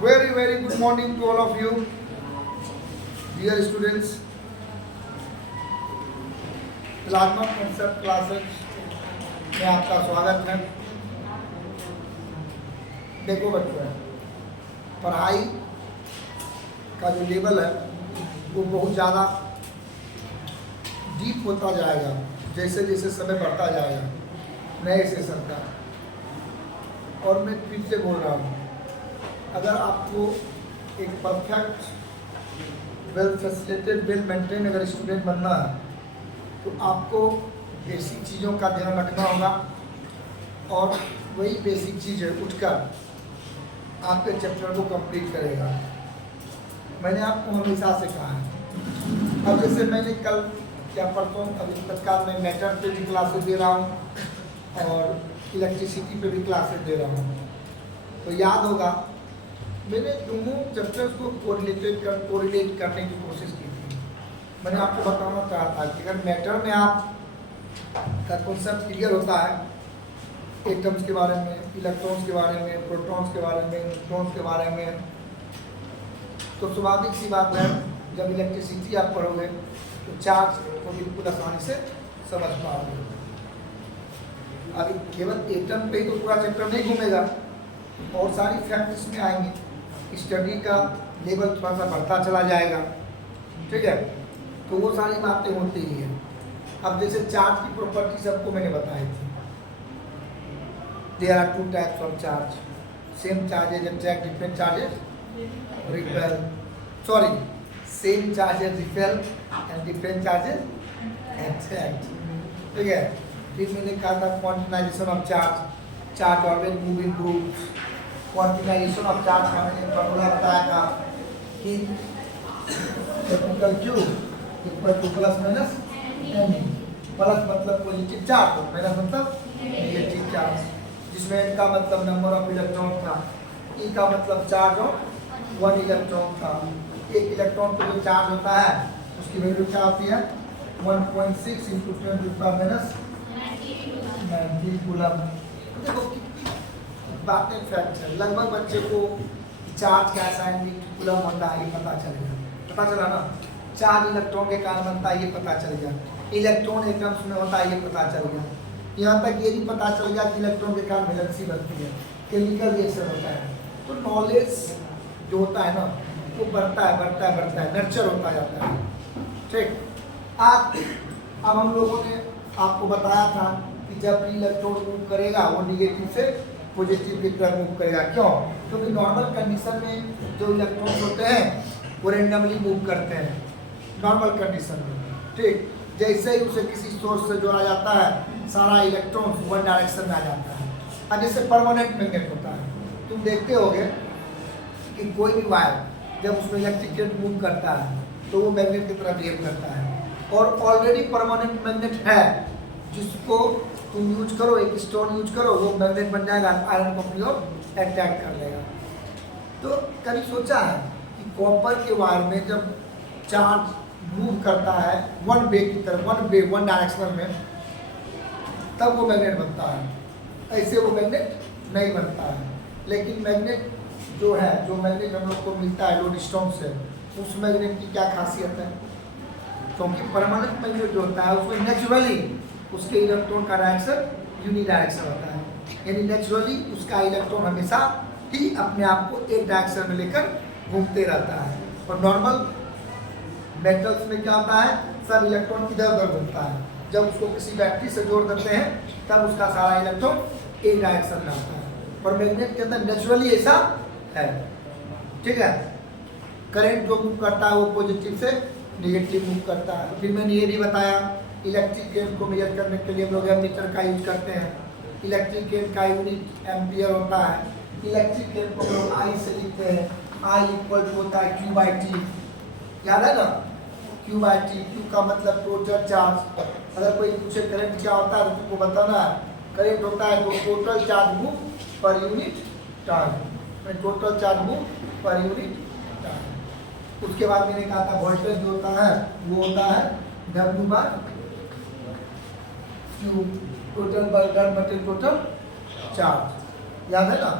Very good morning to all of you, dear students. Plasma concept classes में आपका स्वागत है। देखो बच्चों, पढ़ाई का जो लेवल है वो बहुत ज़्यादा डीप होता जाएगा जैसे जैसे समय बढ़ता जाएगा नए सेशन का। और मैं फिर से बोल रहा हूँ, अगर आपको एक perfect well facilitated well maintain अगर स्टूडेंट बनना है तो आपको बेसिक चीज़ों का ध्यान रखना होगा और वही बेसिक चीज़ें उठकर आपके चैप्टर को कंप्लीट करेगा। मैंने आपको हमेशा से कहा है। अब जैसे मैंने कल क्या परसों अभी तत्काल में मैटर पे भी क्लासेस दे रहा हूँ और इलेक्ट्रिसिटी पे भी क्लासेस दे रहा हूँ, तो याद होगा मैंने दोनों चैप्टर्स को कोरिलेट करने की कोशिश की थी। मैंने आपको बताना चाहा था कि अगर मैटर में आप का कॉन्सेप्ट क्लियर होता है, एटम्स के बारे में, इलेक्ट्रॉन्स के बारे में, प्रोटॉन्स के बारे में, न्यूट्रॉन्स के बारे में, तो स्वाभाविक सी बात है जब इलेक्ट्रिसिटी आप पढ़ोगे तो चार्ज को बिल्कुल आसानी से समझ पाओगे। अभी केवल एटम पे ही तो पूरा चैप्टर नहीं घूमेगा और सारी फैक्ट इसमें आएंगी। स्टडी का लेवल थोड़ा सा बढ़ता चला जाएगा, ठीक है, तो वो सारी बातें होती ही हैं। अब जैसे चार्ज की प्रॉपर्टी सबको मैंने बताई थी। There are two types of charge, same charges attract, different charges repel, sorry same charges repel and different charges attract, ठीक है। फिर मैंने कहा था quantisation of charge, charge always move in groups. Quantisation of charge का मैंने formula बताया था कि capital Q equal to plus minus n. Plus मतलब पॉजिटिव चार्ज, माइनस मतलब नेगेटिव चार्ज, जिसमें n का मतलब नंबर ऑफ इलेक्ट्रॉन था, E का मतलब चार्ज ऑफ 1 इलेक्ट्रॉन था। एक इलेक्ट्रॉन पर जो चार्ज होता है उसकी वैल्यू क्या होती है 1.6 इंटू 10⁻⁻90 कूलम। देखो बातें फैक्ट है, लगभग बच्चे को चार्ज क्या असाइनमेंट कूलम होता है ये पता चलेगा, पता चला ना। चार्ज इलेक्ट्रॉन के कारण बनता है ये पता चल गया, इलेक्ट्रॉन एटम्स में होता है ये पता चल गया, यहाँ तक ये भी पता चल गया कि इलेक्ट्रॉन के कारण वैलेंसी बनती है, केमिकल रिएक्शन होता है। तो नॉलेज जो होता है ना वो बढ़ता है, नर्चर होता जाता है, ठीक। आज अब हम लोगों ने आपको बताया था कि जब भी इलेक्ट्रॉन मूव करेगा वो निगेटिव से पॉजिटिव की तरफ मूव करेगा। क्यों? क्योंकि नॉर्मल कंडीशन में जो इलेक्ट्रॉन होते हैं वो रेंडमली मूव करते हैं नॉर्मल कंडीशन में, ठीक। जैसे ही उसे किसी सोर्स से जोड़ा जाता है सारा इलेक्ट्रॉन वन डायरेक्शन में आ जाता है। अब जैसे परमानेंट मैग्नेट होता है, तुम देखते होगे कि कोई भी वायर जब उसमें इलेक्ट्रिक करंट मूव करता है तो वो मैग्नेट की तरह बिहेव करता है। और ऑलरेडी परमानेंट मैग्नेट है जिसको तुम यूज करो, एक स्टोन यूज करो, वो मैग्नेट बन जाएगा, आयरन को अपनी ओर अट्रैक्ट कर लेगा। तो कभी सोचा है कि कॉपर के वायर में जब चार्ज मूव करता है वन वे की तरफ, वन डायरेक्शन में, तब वो मैग्नेट बनता है, ऐसे वो मैग्नेट नहीं बनता है। लेकिन मैग्नेट जो है, जो मैग्नेट हम लोग को मिलता है लोडस्टोन से, उस मैग्नेट की क्या खासियत है? क्योंकि परमानेंट मैग्नेट जो होता है उसमें नेचुरली उसके इलेक्ट्रॉन का डायरेक्शन यूनिडायरेक्शन होता है, यानी नेचुरली उसका इलेक्ट्रॉन हमेशा ही अपने आप को एक डायरेक्शन में लेकर घूमते रहता है। और नॉर्मल मेटल्स में क्या होता है, सब इलेक्ट्रॉन इधर उधर घूमता है। जब उसको किसी बैटरी से जोड़ देते हैं तब उसका सारा इलेक्ट्रॉन एक डायरेक्शन में आता है। और मैग्नेट के अंदर नेचुरली ऐसा है, ठीक है। करंट जो मूव करता है वो पॉजिटिव से नेगेटिव मूव करता है। फिर मैंने ये भी बताया इलेक्ट्रिक करंट को मेजर करने के लिए हम लोग एमीटर का यूज करते हैं। इलेक्ट्रिक करंट का यूनिट एम्पियर होता है। इलेक्ट्रिक करंट को हम लोग आई से लिखते हैं, आई इक्वल टू होता है Q/T, याद है ना, Q/T। Q का मतलब टोटल चार्ज। अगर कोई पूछे करंट क्या होता है तो तुमको बताना है, करंट होता है जो total charge move per unit time, total charge move per unit time. उसके बाद मैंने कहा था वोल्टेज जो होता है वो होता है W/Q, टोटल चार्ज, याद है ना।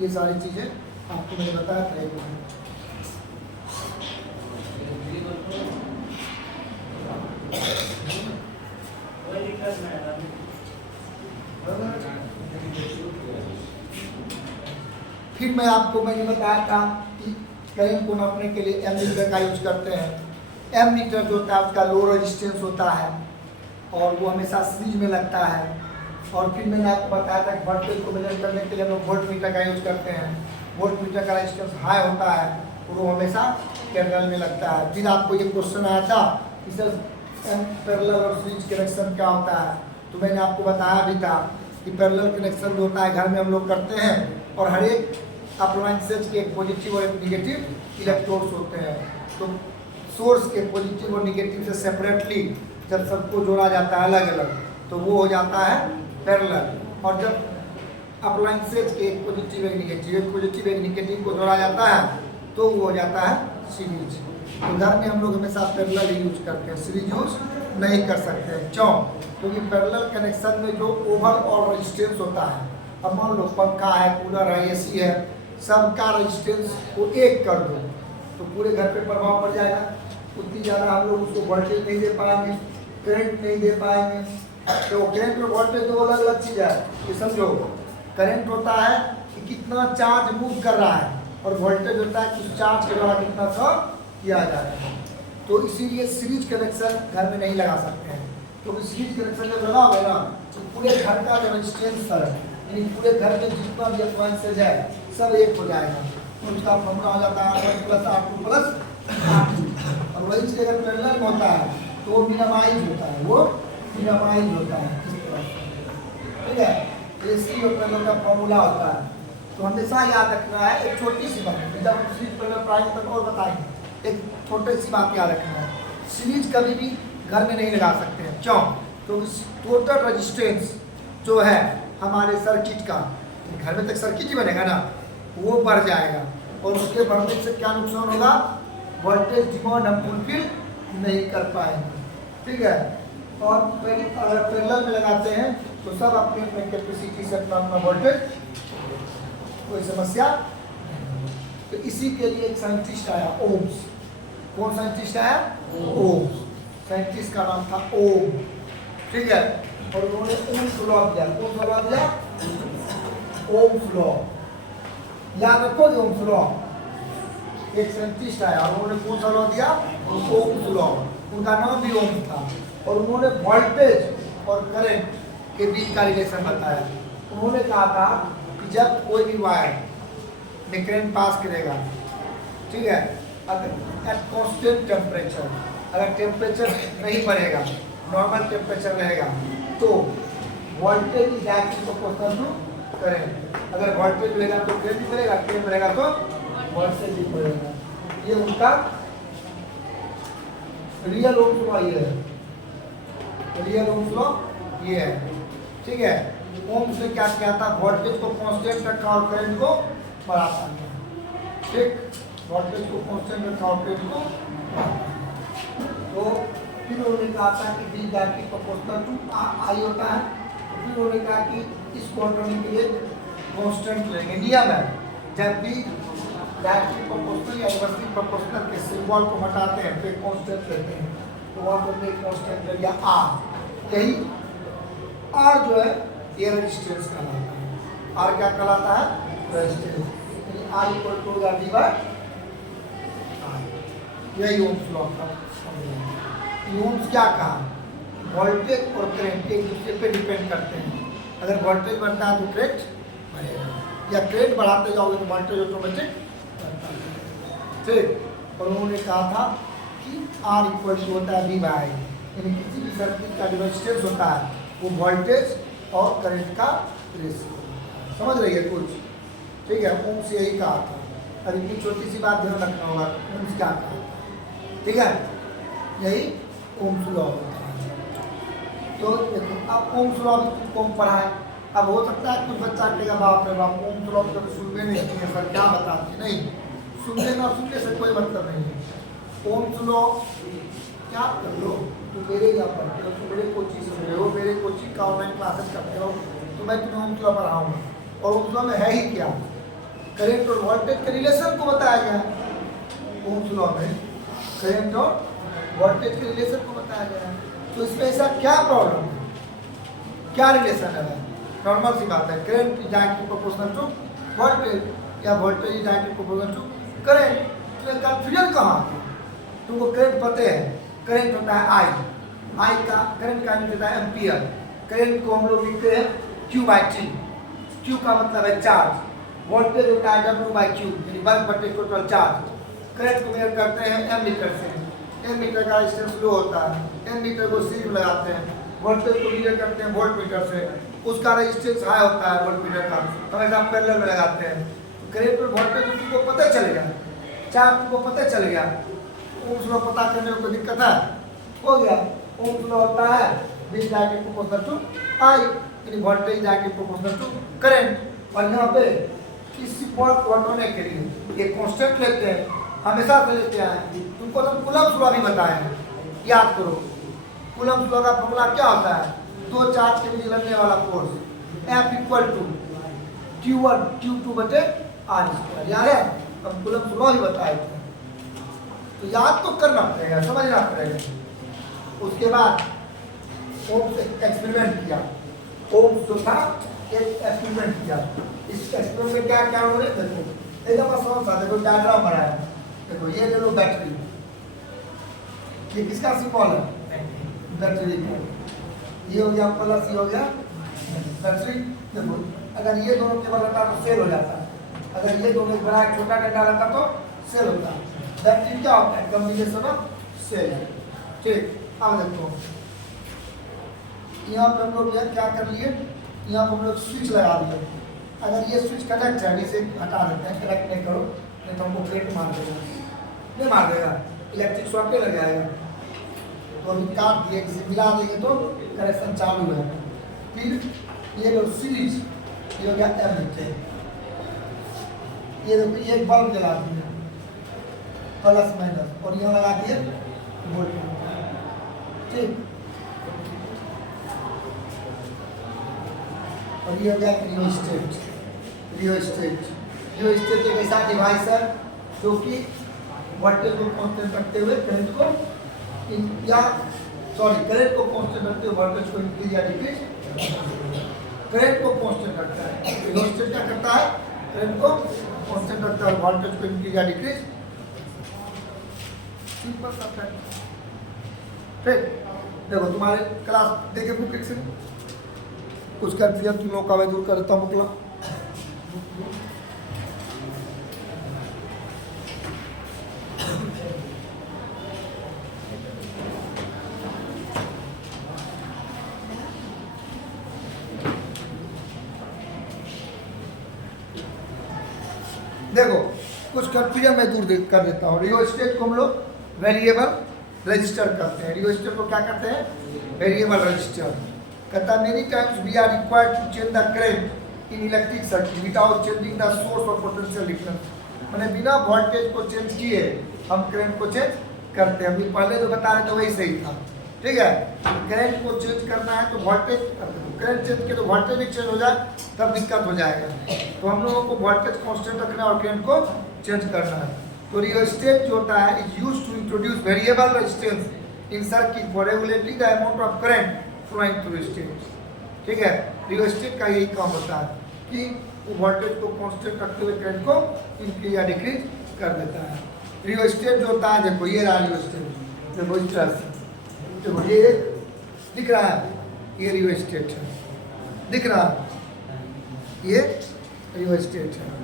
ये सारी चीज़ें आपको मैंने बताया था एक बार। फिर मैंने बताया था कि करंट को नापने के लिए एमीटर का यूज करते हैं। एमीटर जो होता है उसका लो रेजिस्टेंस होता है और वो हमेशा सीरीज में लगता है। और फिर मैंने आपको बताया था कि वोल्टेज को मेजर करने के लिए हम लोग वोल्ट मीटर का यूज करते हैं। वोल्ट मीटर का रेजिस्टेंस हाई होता है और वो हमेशा पैरेलल में लगता है। फिर आपको ये क्वेश्चन आया था कि सर पैरेलल और सीरीज कनेक्शन क्या होता है, तो मैंने आपको बताया भी था कि पैरेलल कनेक्शन जो होता है घर में हम लोग करते हैं और हर एक अप्लायंसेज के एक पॉजिटिव और एक निगेटिव इलेक्ट्रोड्स होते हैं। तो सोर्स के पॉजिटिव और निगेटिव से सेपरेटली जब सबको जोड़ा जाता है अलग अलग, तो वो हो जाता है पैरेलल। और जब अप्लायंसेज के एक पॉजिटिव एक निगेटिव को जोड़ा जाता है तो वो हो जाता है सीरीज। तो घर में हम लोग हमेशा पैरेलल ही यूज करते हैं, सीरीज यूज नहीं कर सकते हैं। क्यों? क्योंकि पैरेलल कनेक्शन में जो ओवरऑल रेजिस्टेंस होता है, अब मान लो पंखा है, कूलर है, एसी है, सबका रेजिस्टेंस को एक कर दो तो पूरे घर पे प्रभाव पड़ जाएगा। उतनी ज़्यादा हम लोग उसको वोल्टेज नहीं दे पाएंगे, करंट नहीं दे पाएंगे। तो करंट और वोल्टेज दो अलग अलग चीज़ है, ये समझो। करंट होता है कि कितना चार्ज मूव कर रहा है और वोल्टेज होता है कि उस चार्ज के द्वारा कितना सा किया जा रहा है। तो इसीलिए सीरीज कनेक्शन घर में नहीं लगा सकते हैं, क्योंकि सीरीज कनेक्शन जब लगाओगे ना तो पूरे घर का जो रेजिस्टेंस है, यानी पूरे घर में जितना भी अप्लायंसेज है सब एक हो जाएगा। तो उसका फॉर्मूला हो जाता है R1 + R2 + R2। और वही चीज़ अगर पैरेलल में होता है तो वो मिनिमाइज होता है, वो मिनिमाइज होता है इस तरह से। ठीक है, एसी और पैरेलल का फॉर्मूला होता है। तो हमेशा याद रखना है एक छोटी सी बात, जब हम सीरीज पैरेलल पढ़ाएंगे तब और बताएंगे। एक छोटी सी बात याद रखना है, सीरीज कभी भी घर में नहीं लगा सकते हैं। क्यों? क्योंकि टोटल रेजिस्टेंस जो है हमारे सर्किट का, घर में तक सर्किट ही बनेगा ना, वो बढ़ जाएगा और उसके बढ़ने से क्या नुकसान होगा? वोल्टेज डिमांड हम फुलफिल नहीं कर पाएंगे। ठीक है, और अगर पैरेलल में लगाते हैं तो सब अपने अपने कैपेसिटी से अपना अपना वोल्टेज, कोई समस्या। तो इसी के लिए एक साइंटिस्ट आया, ओम्स। कौन साइंटिस्ट आया? ओम्स। साइंटिस्ट का नाम था ओम। ठीक है, और उन्होंने ओम्स लॉ दिया। कौन सा लॉ दिया? Ohm's law. याद रखोगे ओम्स लॉ। एक साइंटिस्ट आया और उन्होंने कौन सा लॉ दिया? Ohm's law. उनका नाम भी ओम्स था और उन्होंने वोल्टेज और करंट के बीच का रिलेशन बताया। उन्होंने कहा था कि जब कोई भी वायर में करंट पास करेगा, ठीक है, अगर एट कांस्टेंट टेम्परेचर, अगर टेम्परेचर नहीं बढ़ेगा, नॉर्मल टेम्परेचर रहेगा, तो voltage is directly proportional to current. अगर वोल्टेज बढ़ेगा तो करंट बढ़ेगा, करंट बढ़ेगा तो वोल्टेज भी बढ़ेगा। ये उनका रियल ओम्स लॉ ये है, रियल ओम्स लॉ ये है। ठीक है, ओम्स ने क्या किया था? वोल्टेज को कांस्टेंट रखा और करंट को बढ़ाता है। ठीक, वोल्टेज को कांस्टेंट रखा और करंट को बढ़ाता है। तो फिर उन्होंने कहा था कि V directly proportional to I होता है। तो फिर उन्होंने कहा कि इसको हटाने के लिए कांस्टेंट लेंगे। नियम है, जब भी डायरेक्टली प्रोपोर्शनल या इनवर्सली प्रोपोर्शनल के सिंबल को हटाते हैं फिर कांस्टेंट लेते हैं, तो वहाँ पर हमने कांस्टेंट ले लिया R। यही R जो है ये रेजिस्टेंस कहलाता है। R क्या कहलाता है? रेजिस्टेंस। I = V/R। यही ओम्स लॉ का ओम्स क्या कहा? वोल्टेज और करंट एक दूसरे पे डिपेंड करते हैं। अगर वोल्टेज बढ़ता है तो करंट बढ़ेगा, या करंट बढ़ाते जाओगे तो वोल्टेज ऑटोमेटिक बढ़ता है। ठीक, और उन्होंने कहा था कि R = होता है V/I, यानी किसी भी सर्किट का जो रेजिस्टेंस होता है वो वोल्टेज और करंट का रेशियो। समझ रही है कुछ? ठीक है, ओम्स यही कहा था। अब इतनी छोटी सी बात ध्यान रखना होगा, ओम्स क्या कहा था। ठीक है, यही ओम्स लॉ होता है। तो देखो, अब ओम्स लॉ भी कुछ कम पढ़ा है। अब हो सकता है कुछ बच्चा कहेगा बाप रे बाप, ओम्स लॉ तो सुनने नहीं चाहिए सर, क्या बताते? नहीं, सुनने ना सुनने से कोई मतलब नहीं है। ओम्स लॉ क्या कर लो, तो मेरे यहाँ पढ़ते हो, तो मेरे कोचिंग से रहे हो, मेरे कोचिंग का ऑनलाइन क्लासेस करते हो, तो मैं तुम्हें ओम्स लॉ पढ़ाऊँगा। और ओम्स लॉ में है ही क्या? करंट और वोल्टेज के रिलेशन को बताया गया है ओम्स लॉ में, करंट और वोल्टेज के रिलेशन को बताया गया है। तो इसमें ऐसा क्या प्रॉब्लम है, क्या रिलेशन है? नॉर्मल सी बात है, current is directly proportional to voltage या voltage is directly proportional to current. तो कंफ्यूजन कहाँ है? तुमको करंट पता है, करंट होता है आई का करंट का यूनिट होता है एम्पियर। करंट को हम लोग लिखते हैं Q बाई टी, Q का मतलब है चार्ज, वोल्टेज होता है W बाई क्यू यानी वर्क बटे टोटल चार्ज। करंट को मेजर करते हैं एम मीटर से, एम मीटर का रेजिस्टेंस लो होता है, एम मीटर को सीरीज में लगाते हैं। वोल्टेज को मेजर करते हैं वोल्ट मीटर से, उसका रेजिस्टेंस हाई होता है वोल्ट मीटर का, हमेशा पैरेलल में लगाते हैं। करंट और वोल्टेज तुमको पता चलेगा, चार्ज तुमको पता चल गया। ओम्स लॉ पता करने में कोई दिक्कत है? हो गया। ओम्स लॉ होता है V directly proportional to I यानी voltage directly proportional to current. और यहाँ पे किसी पॉइंट को हटाने के लिए ये कांस्टेंट लेते हैं, हमेशा से लेते हैं। तुमको तो कूलम्ब लॉ भी बताया है, याद करो। कूलम्ब लॉ का फॉर्मूला क्या होता है? दो चार्ज के बीच लगने वाला force F equal to Q1 Q2 बटे R स्क्वायर। याद है, हम कूलम्ब लॉ ही बताए थे, तो याद तो करना पड़ेगा, समझना पड़ेगा। उसके बाद ओम्स एक्सपेरिमेंट किया, ओम्स जो था एक एक्सपेरिमेंट किया। इस एक्सपेरिमेंट में क्या क्या हो रहा है देखो, एकदम आसान सा, देखो डायग्राम बनाया है। देखो ये ले लो बैटरी, ये किसका सिंबल है? बैटरी का। ये हो गया प्लस, ये हो गया बैटरी। देखो अगर ये दोनों केबल रहता तो सेल हो जाता, अगर ये दोनों बड़ा छोटा डंडा रहता तो सेल होता। बैटरी क्या होता है? Combination of cell. ठीक, अब देखो यहाँ पर हम लोग क्या कर लिए, यहाँ पर हम लोग स्विच लगा दिए। अगर ये स्विच कनेक्ट है, इसे हटा देते हैं, कनेक्ट नहीं करो नहीं तो हमको करंट मार देगा, नहीं मार देगा, इलेक्ट्रिक शॉक पे लग जाएगा। तो अभी काट दिए, इसे मिला देंगे तो कनेक्शन चालू है। फिर ये लोग सीरीज, ये हो गया एम मीटर। ये देखो ये बल्ब जला दिए प्लस माइनस, और यहाँ लगा दिए वोल्ट। ठीक, और ये हो गया रियोस्टेट। रियोस्टेट एक ऐसा डिवाइस है जो कि वोल्टेज को कांस्टेंट रखते हुए करंट को करंट को कांस्टेंट रखते हुए वोल्टेज को इंक्रीज या डिक्रीज, करंट को कांस्टेंट रखता है। रियोस्टेट क्या करता है? करंट को कांस्टेंट रखता है, वोल्टेज को इंक्रीज या डिक्रीज। सिंपल सा फैक्ट। ठीक, देखो तुम्हारे क्लास देखे बुक से कुछ कंफ्यूजन तुम लोग का मैं दूर करता हूँ। मतलब देखो कुछ कंफ्यूजन मैं दूर कर देता हूँ। रियोस्टेट को हम लोग वेरिएबल रजिस्टर करते हैं। रियोस्टेट को क्या करते हैं? Variable register. कहता है many times we are required to change the current in electric circuit without changing the source और पोटेंशियल डिफरेंस। मैंने बिना वोल्टेज को चेंज किए हम करंट को चेंज करते हैं। अभी पहले जो बता रहे थे वही सही था, ठीक है। करंट को चेंज करना है तो वोल्टेज, करंट चेंज किया तो वोल्टेज भी चेंज हो जाए तब दिक्कत हो जाएगा। तो हम लोगों को वोल्टेज कांस्टेंट रखना है और करंट को चेंज करना है। तो रियोस्टेट जो होता है is used to introduce variable resistance in circuit for regulating the amount of current flowing through state, ठीक है। रियोस्टेट का यही काम होता है कि वो वोल्टेज को कांस्टेंट रखते हुए करंट को इंक्रीज या डिक्रीज कर देता है। रियोस्टेट जो होता है, देखो ये रहा रियोस्टेट, देखो इस तरह से, देखो ये दिख रहा है, ये रियोस्टेट है, दिख रहा है, ये रियोस्टेट है,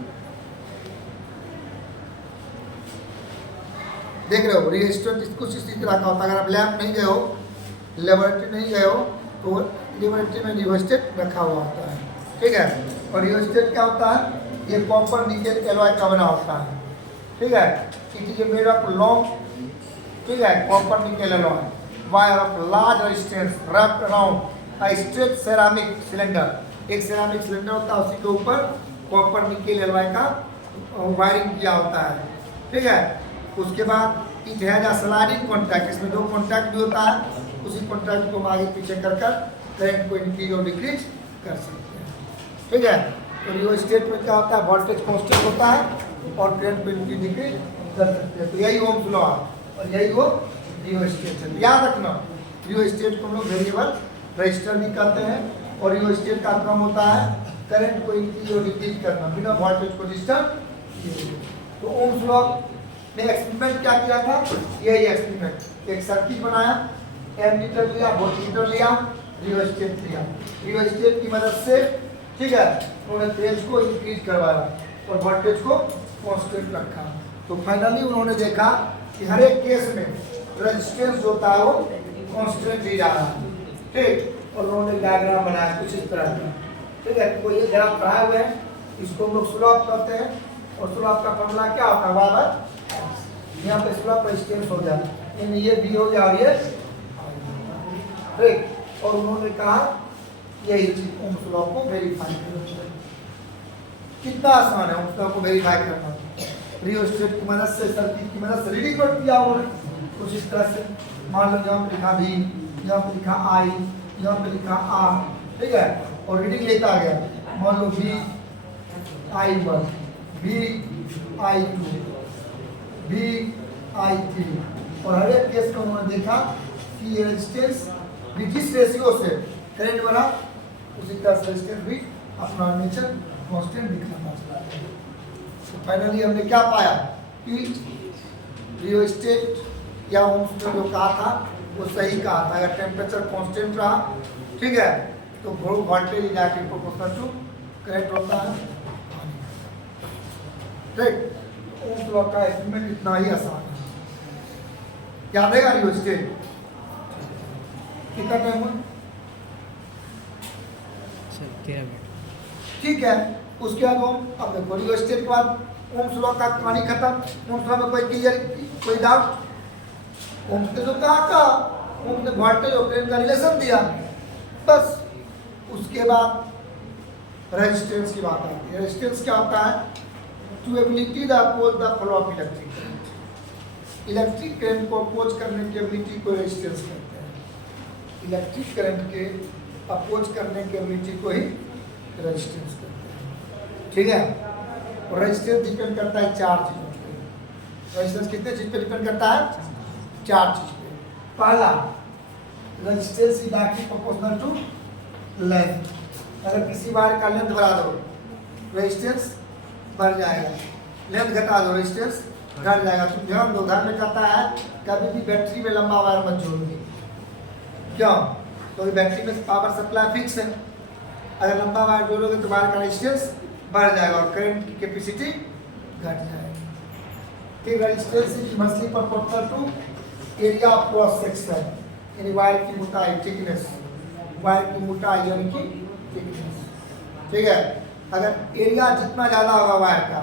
देख रहे हो। रियोस्टेट कुछ इसी तरह का होता है। अगर आप लैब नहीं गए हो, लेबोरेटरी नहीं गए हो, तो लेबोरेटरी में रियोस्टेट रखा हुआ होता है, ठीक है। और रियोस्टेट क्या होता है? ये कॉपर निकेल एलॉय का बना होता है, ठीक है। It is made of long, ठीक है, copper nickel alloy wire of large resistance wrapped around a straight ceramic cylinder. एक सेरामिक सिलेंडर होता है, उसी के ऊपर कॉपर निकेल एलॉय का वायरिंग किया होता है, ठीक है। उसके बाद it has a sliding contact, इसमें दो कॉन्टैक्ट भी होता है। उसी कॉन्टैक्ट को हम आगे पीछे कर करंट को इंक्रीज और डिक्रीज कर सकते हैं, ठीक है। तो रियोस्टेट में क्या होता है, वोल्टेज कांस्टेंट होता है और करंट बिल्कुल डिक्रीज कर सकते हैं। तो यही ओम्स लॉ है और यही वो रियोस्टेट है। याद रखना, रियोस्टेट को हम लोग वेरिएबल रजिस्टर भी कहते हैं और रियोस्टेट का काम होता है करंट को इंक्रीज और डिक्रीज करना बिना वोल्टेज को डिस्टर्ब किए। तो ओम्स लॉ में एक्सपेरिमेंट क्या किया था, यही एक्सपेरिमेंट, एक सर्किट बनाया, एमीटर लिया, वोल्टमीटर लिया, रियोस्टेट लिया, रियोस्टेट की मदद से ठीक है उन्होंने तेज को इंक्रीज करवाया और वोल्टेज को कांस्टेंट रखा। तो फाइनली उन्होंने देखा कि हर एक केस में रेजिस्टेंस जो होता है वो कांस्टेंट ही जा रहा है, ठीक। और उन्होंने डायग्राम बनाया कुछ इस तरह का, ठीक है। तो ये ग्राफ बनाए हुए हैं, इसको हम लोग सुलभ करते हैं और सुलभ का फॉर्मूला क्या होता है, वाई यहाँ पे सुलभ रेजिस्टेंस हो जाए, यानी ये भी हो जाए और ये ठीक। और उन्होंने कहा यही चीज ओम्स लॉ को वेरीफाई करना। कितना आसान है ओम्स लॉ को वेरीफाई करना, रियोस्टेट की मदद से, सर्किट की मदद से रीडिंग नोट किया उन्होंने कुछ इस तरह से। मान लो यहाँ पे लिखा V, यहाँ पे लिखा I, यहाँ पे लिखा R, ठीक है, और रीडिंग लेता गया। मान लो VI1, VI2, VI3 और हर एक केस में उन्होंने देखा कि ये रेजिस्टेंस भी जिस रेशियो से करंट बढ़ा उसी तरह से रेजिस्टेंस भी अपना नेचर कांस्टेंट दिखाता चला। तो फाइनली हमने क्या पाया कि रियोस्टेट या ओम्स में जो कहा था वो सही कहा था। अगर टेम्परेचर कांस्टेंट रहा, ठीक है, तो voltage indirectly proportional to current होता है, ठीक। ओम्स लॉ का एक्सपेरिमेंट इतना ही आसान है, याद रहेगा रियोस्टेट। कितना टाइम हुआ, ठीक है। उसके बाद हम अब देखो रियोस्टेट के बाद ओम्स लॉ का कहानी खत्म। ओम्स लॉ में कोई क्लियर, कोई डाउट, ओम्स ने जो कहा ओम्स ने वोल्टेज और करंट का रिलेशन दिया, बस। उसके बाद रेजिस्टेंस की बात आती है। रेजिस्टेंस क्या होता है, to ability the oppose the flow of electric current. Electric current को अपोज करने की एबिलिटी को रेजिस्टेंस कहते हैं। इलेक्ट्रिक करंट के अपोज करने की एबिलिटी को ही रेजिस्टेंस करते हैं, ठीक है। और रेजिस्टेंस डिपेंड करता है चार चीजों पे। रेजिस्टेंस कितने चीज पे डिपेंड करता है, चार चीज पे। पहला, resistance is directly proportional to length. अगर किसी वायर का लेंथ बढ़ा दो रेजिस्टेंस बढ़ जाएगा, लेंथ घटा दो रेजिस्टेंस घट जाएगा। तो ध्यान दो, घर में कहता है कभी भी बैटरी में लंबा वायर मत जोड़िए, क्यों, तो बैटरी में पावर सप्लाई फिक्स है, अगर लंबा वायर जोड़ोगे तो वायर का रेजिस्टेंस बढ़ जाएगा और करंट की कैपेसिटी घट जाएगी। फिर resistance is inversely proportional to area of cross section, यानी वायर की मोटाई, थिकनेस, वायर की मोटाई यानी कि थिकनेस, ठीक है। अगर एरिया जितना ज़्यादा होगा वायर का,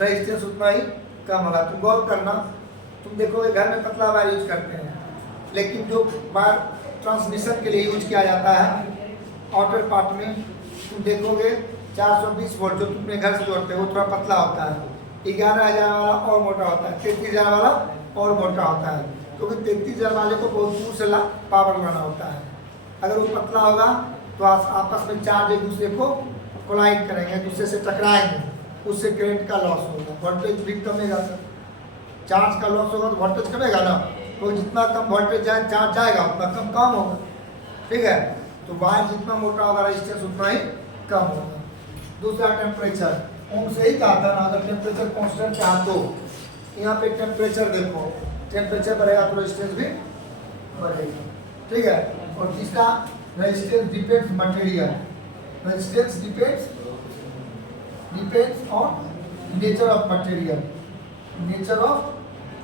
रेजिस्टेंस उतना ही कम होगा। तुम गौर करना, तुम देखोगे घर में पतला वायर यूज करते हैं, लेकिन जो वायर ट्रांसमिशन के लिए यूज किया जाता है आउटर पार्ट में, तुम देखोगे 420 वोल्ट जो तुमने घर से जोड़ते हो वो थोड़ा पतला होता है, 11,000 वाला और मोटा होता है, 33,000 वाला और मोटा होता है, क्योंकि 33,000 वाले को बहुत दूर से पावर लाना होता है। अगर वो पतला होगा तो आपस में चार्ज एक दूसरे को कोलाइड करेंगे, दूसरे से टकराएंगे, उससे करंट का लॉस होगा, वोल्टेज भी कमेगा। सर चार्ज का लॉस होगा तो वोल्टेज कमेगा ना, तो जितना कम वोल्टेज जाए चार्ज जाएगा उतना कम काम होगा, ठीक है। तो वायर जितना मोटा होगा रेजिस्टेंस उतना ही कम होगा। दूसरा टेम्परेचर, ओम्स यही कहा था ना, अगर टेम्परेचर कांस्टेंट चाह तो यहाँ पे टेम्परेचर देखो, टेम्परेचर बढ़ेगा तो रेजिस्टेंस भी बढ़ेगा, ठीक है। और तीसरा, resistance depends material, resistance depends on nature of material, nature of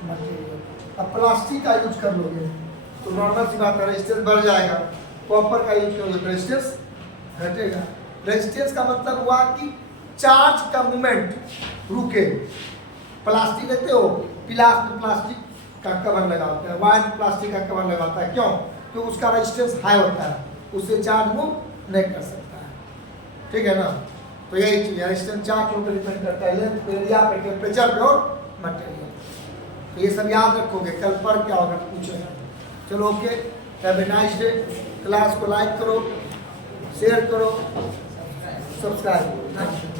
material. अब प्लास्टिक का यूज कर लोगे तो नॉर्मल सी बात है रेजिस्टेंस बढ़ जाएगा, कॉपर का यूज करोगे तो रेजिस्टेंस घटेगा। रेजिस्टेंस का मतलब हुआ कि चार्ज का मूवमेंट रुके। प्लास्टिक देखते हो, प्लास्टिक का कवर लगा होता है, वायर प्लास्टिक का कवर लगा होता है, क्यों, क्योंकि उसका रेजिस्टेंस हाई होता है, उससे चार्ज मूव नहीं कर सकता है, ठीक है ना। तो यही चीज है, रेजिस्टेंस चार्ज पर डिपेंड करता है, लेंथ पे, एरिया पे, टेम्परेचर पे और मटेरियल। तो ये सब याद रखोगे, कल पर क्या होगा पूछेगा। चलो okay, have a nice day. Class को लाइक करो, शेयर करो, सब्सक्राइब करो।